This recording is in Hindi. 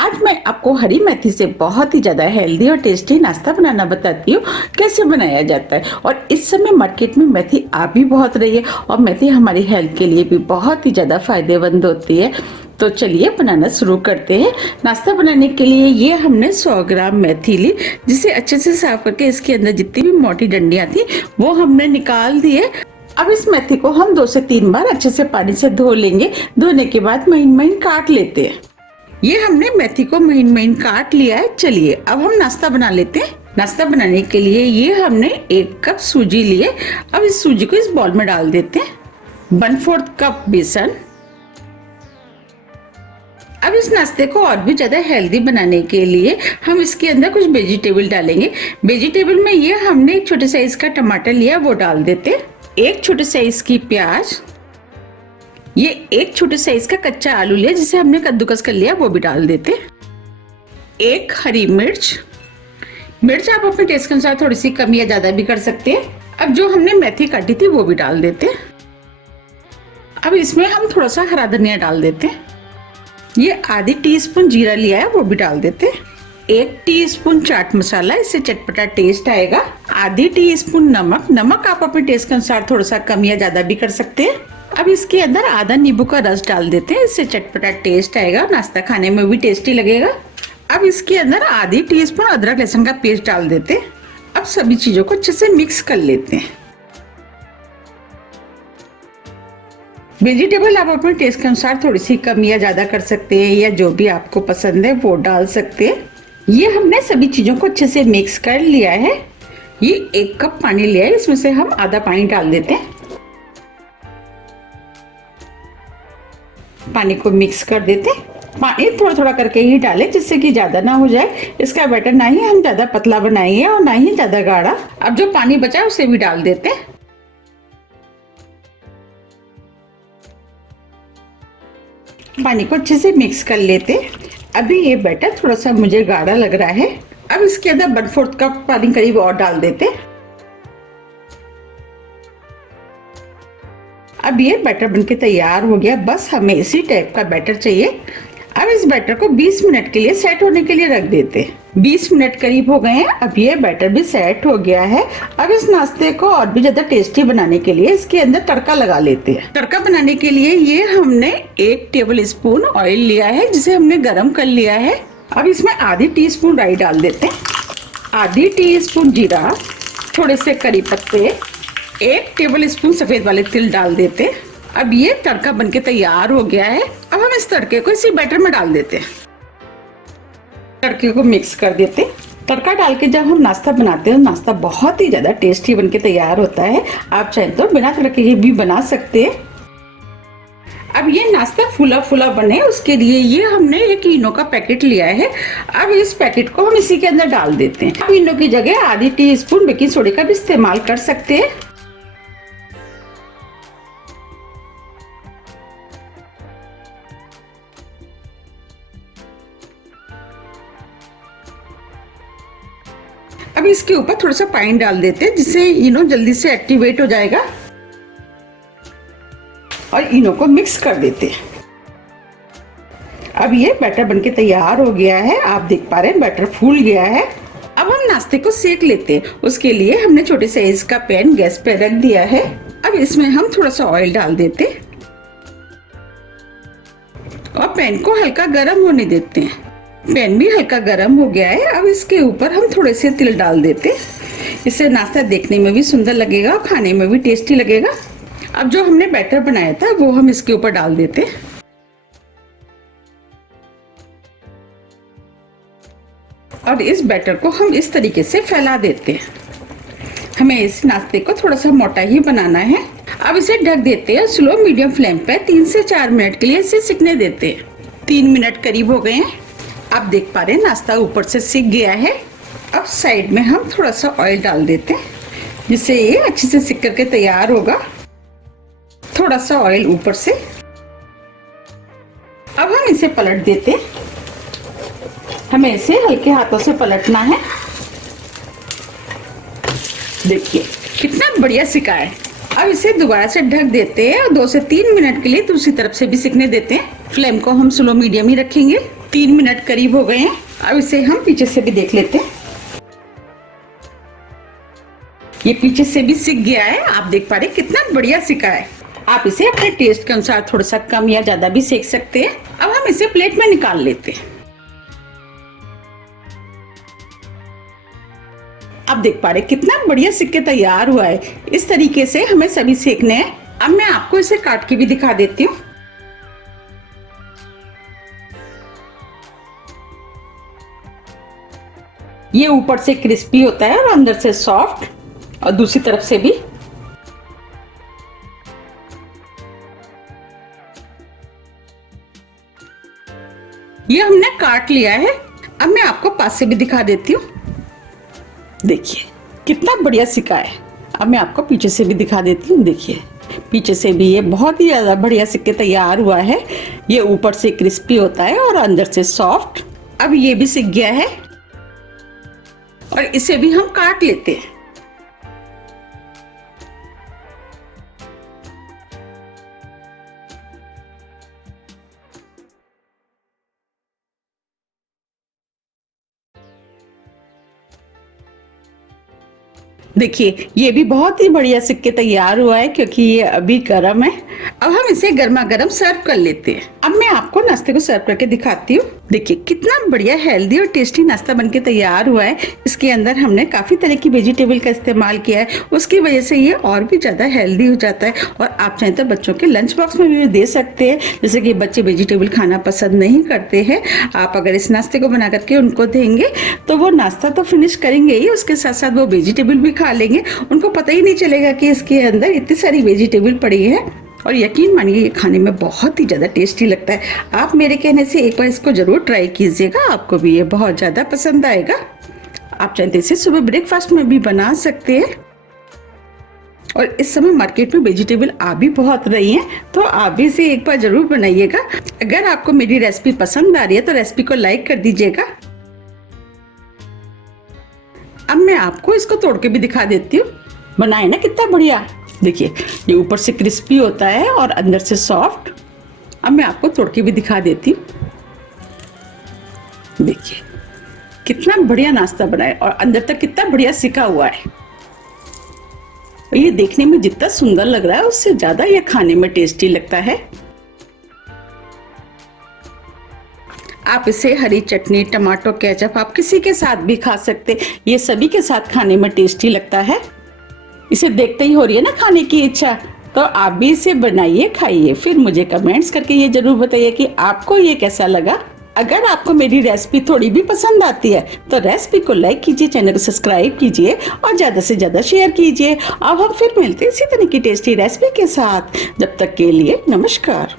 आज मैं आपको हरी मेथी से बहुत ही ज़्यादा हेल्दी और टेस्टी नाश्ता बनाना बताती हूँ कैसे बनाया जाता है। और इस समय मार्केट में मेथी आ भी बहुत रही है और मेथी हमारी हेल्थ के लिए भी बहुत ही ज़्यादा फायदेमंद होती है। तो चलिए बनाना शुरू करते हैं। नाश्ता बनाने के लिए ये हमने 100 ग्राम मेथी ली, जिसे अच्छे से साफ करके इसके अंदर जितनी भी मोटी डंडियाँ थी वो हमने निकाल दी है। अब इस मेथी को हम 2 से 3 बार अच्छे से पानी से धो लेंगे। धोने के बाद महीन महीन काट लेते हैं। ये हमने मेथी को महीन महीन काट लिया है। चलिए अब हम नाश्ता बना लेते हैं। नाश्ता बनाने के लिए ये हमने 1 कप सूजी लिए। अब इस सूजी को इस बॉल में डाल देते हैं। 1/4 कप बेसन। अब इस नाश्ते को और भी ज्यादा हेल्दी बनाने के लिए हम इसके अंदर कुछ वेजिटेबल डालेंगे। वेजिटेबल में ये हमने एक छोटे साइज का टमाटर लिया, वो डाल देते। एक छोटे साइज की प्याज, ये एक छोटे साइज का कच्चा आलू लिया जिसे हमने कद्दूकस कर लिया, वो भी डाल देते। एक हरी मिर्च, मिर्च आप अपने टेस्ट के अनुसार थोड़ी सी कम या ज्यादा भी कर सकते हैं। अब जो हमने मेथी काटी थी वो भी डाल देते। अब इसमें हम थोड़ा सा हरा धनिया डाल देते। ये आधी टीस्पून जीरा लिया है, वो भी डाल देते। 1 टीस्पून चाट मसाला, इससे चटपटा टेस्ट आएगा। आधी टीस्पून नमक, नमक आप अपने टेस्ट के अनुसार थोड़ा सा कम या ज्यादा भी कर सकते हैं। अब इसके अंदर आधा नींबू का रस डाल देते हैं, इससे चटपटा टेस्ट आएगा, नाश्ता खाने में भी टेस्टी लगेगा। अब इसके अंदर आधी टीस्पून अदरक लहसुन का पेस्ट डाल देते हैं। अब सभी चीजों को अच्छे से मिक्स कर लेते हैं। वेजिटेबल आप अपने टेस्ट के अनुसार थोड़ी सी कम या ज्यादा कर सकते हैं, या जो भी आपको पसंद है वो डाल सकते हैं। ये हमने सभी चीजों को अच्छे से मिक्स कर लिया है। ये 1 कप पानी लिया है, इसमें से हम आधा पानी डाल देते हैं। पानी को मिक्स कर देते। पानी थोड़ा थोड़ा करके ही डालें, जिससे कि ज्यादा ना हो जाए। इसका बैटर ना ही हम ज्यादा पतला बनाएंगे और ना ही ज्यादा गाढ़ा। अब जो पानी बचा उसे भी डाल देते। पानी को अच्छे से मिक्स कर लेते। अभी ये बैटर थोड़ा सा मुझे गाढ़ा लग रहा है। अब इसके अंदर 1/4 कप पानी करीब और डाल देते। अब ये बैटर बनके तैयार हो गया। बस हमें इसी टाइप का बैटर चाहिए। अब इस बैटर को 20 मिनट के लिए सेट होने के लिए रख देते। 20 मिनट करीब हो गए हैं। अब ये बैटर भी सेट हो गया है। अब इस नाश्ते को और भी ज्यादा टेस्टी बनाने के लिए इसके अंदर तड़का लगा लेते हैं। तड़का बनाने के लिए ये हमने 1 टेबल स्पून ऑयल लिया है, जिसे हमने गरम कर लिया है। अब इसमें आधी टीस्पून राई डाल देते, आधी टीस्पून जीरा, थोड़े से करी पत्ते, 1 टेबल स्पून सफेद वाले तिल डाल देते। अब ये तड़का बनके तैयार हो गया है। अब हम इस तड़के को इसी बैटर में डाल देते। तड़के को मिक्स कर देते। तड़का डाल के जब हम नाश्ता बनाते हैं, नाश्ता बहुत ही ज्यादा टेस्टी बनके तैयार होता है। आप चाहे तो बिना तड़के के भी बना सकते हैं। अब ये नाश्ता फूला फूला बने, उसके लिए ये हमने एक इनो का पैकेट लिया है। अब इस पैकेट को हम इसी के अंदर डाल देते हैं। अब इनो की जगह आधी टीस्पून बेकिंग सोडा का भी इस्तेमाल कर सकते हैं। अब इसके ऊपर थोड़ा सा पानी डाल देते हैं, जिससे इनो जल्दी से एक्टिवेट हो जाएगा। और इनो को मिक्स कर देते हैं। अब ये बैटर बनके तैयार हो गया है। आप देख पा रहे हैं बैटर फूल गया है। अब हम नाश्ते को सेक लेते हैं। उसके लिए हमने छोटे साइज का पैन गैस पे रख दिया है। अब इसमें हम थोड़ा सा ऑयल डाल देते और पैन को हल्का गर्म होने देते हैं। पैन भी हल्का गर्म हो गया है। अब इसके ऊपर हम थोड़े से तिल डाल देते। इससे नाश्ता देखने में भी सुंदर लगेगा और खाने में भी टेस्टी लगेगा। अब जो हमने बैटर बनाया था वो हम इसके ऊपर डाल देते। और इस बैटर को हम इस तरीके से फैला देते हैं। हमें इस नाश्ते को थोड़ा सा मोटा ही बनाना है। अब इसे ढक देते हैं। स्लो मीडियम फ्लेम पे 3 से 4 मिनट के लिए इसे सिकने देते हैं। 3 मिनट करीब हो गए हैं। आप देख पा रहे हैं नाश्ता ऊपर से सिक गया है। अब साइड में हम थोड़ा सा ऑयल डाल देते हैं, जिससे ये अच्छे से सिक करके तैयार होगा। थोड़ा सा ऑयल ऊपर से। अब हम इसे पलट देते। हमें इसे हल्के हाथों से पलटना है। देखिए कितना बढ़िया सिका है। अब इसे दोबारा से ढक देते हैं और 2 से 3 मिनट के लिए दूसरी तरफ से भी सिकने देते हैं। फ्लेम को हम स्लो मीडियम ही रखेंगे। 3 मिनट करीब हो गए हैं। अब इसे हम पीछे से भी देख लेते हैं। ये पीछे से भी सिक गया है, आप देख पा रहे हैं कितना बढ़िया सिका है। आप इसे अपने टेस्ट के अनुसार थोड़ा सा कम या ज्यादा भी सेक सकते हैं। अब हम इसे प्लेट में निकाल लेते हैं। आप देख पा रहे हैं कितना बढ़िया सिक के तैयार हुआ है। इस तरीके से हमें सभी सेकने हैं। अब मैं आपको इसे काट के भी दिखा देती हूँ। ये ऊपर से क्रिस्पी होता है और अंदर से सॉफ्ट, और दूसरी तरफ से भी। ये हमने काट लिया है। अब मैं आपको पास से भी दिखा देती हूँ। देखिए कितना बढ़िया सिका है। अब मैं आपको पीछे से भी दिखा देती हूँ। देखिए पीछे से भी ये बहुत ही ज्यादा बढ़िया सिक्के तैयार हुआ है। ये ऊपर से क्रिस्पी होता है और अंदर से सॉफ्ट। अब ये भी सिक गया है और इसे भी हम काट लेते हैं। देखिए ये भी बहुत ही बढ़िया सिक्के तैयार हुआ है क्योंकि ये अभी गर्म है। अब हम इसे गर्मा गर्म सर्व कर लेते हैं। अब मैं आपको नाश्ते को सर्व करके दिखाती हूँ। देखिए कितना बढ़िया हेल्दी और टेस्टी नाश्ता बनके तैयार हुआ है। इसके अंदर हमने काफी तरह की वेजिटेबल का इस्तेमाल किया है, उसकी वजह से ये और भी ज्यादा हेल्दी हो जाता है। और आप चाहें तो बच्चों के लंच बॉक्स में भी दे सकते हैं। जैसे कि बच्चे वेजिटेबल खाना पसंद नहीं करते हैं, आप अगर इस नाश्ते को बना करके उनको देंगे तो वो नाश्ता तो फिनिश करेंगे ही, उसके साथ साथ वो वेजिटेबल भी खा लेंगे। उनको पता ही नहीं चलेगा कि इसके अंदर इतनी सारी वेजिटेबल पड़ी है। और यकीन मानिए ये खाने में बहुत ही ज़्यादा टेस्टी लगता है। आप मेरे कहने से एक बार इसको ज़रूर ट्राई कीजिएगा, आपको भी ये बहुत ज़्यादा पसंद आएगा। आप चाहते इसे सुबह ब्रेकफास्ट में भी बना सकते हैं। और इस समय मार्केट में वेजिटेबल आ भी बहुत रही हैं, तो आप भी इसे एक बार ज़रूर बनाइएगा। अगर आपको मेरी रेसिपी पसंद आ रही है तो रेसिपी को लाइक कर दीजिएगा। अब मैं आपको इसको तोड़ के भी दिखा देती हूँ। बनाए ना कितना बढ़िया। देखिए ये ऊपर से क्रिस्पी होता है और अंदर से सॉफ्ट। अब मैं आपको तोड़ के भी दिखा देती हूँ। देखिए कितना बढ़िया नाश्ता बना है और अंदर तक कितना बढ़िया सिका हुआ है। और ये देखने में जितना सुंदर लग रहा है उससे ज्यादा ये खाने में टेस्टी लगता है। आप इसे हरी चटनी, टमाटो केचप, आप किसी के साथ भी खा सकते। ये सभी के साथ खाने में टेस्टी लगता है। इसे देखते ही हो रही है ना खाने की इच्छा, तो आप भी इसे बनाइए, खाइए। फिर मुझे कमेंट्स करके ये जरूर बताइए कि आपको ये कैसा लगा। अगर आपको मेरी रेसिपी थोड़ी भी पसंद आती है तो रेसिपी को लाइक कीजिए, चैनल को सब्सक्राइब कीजिए और ज्यादा से ज्यादा शेयर कीजिए। अब हम फिर मिलते हैं इसी तरह की टेस्टी रेसिपी के साथ। जब तक के लिए नमस्कार।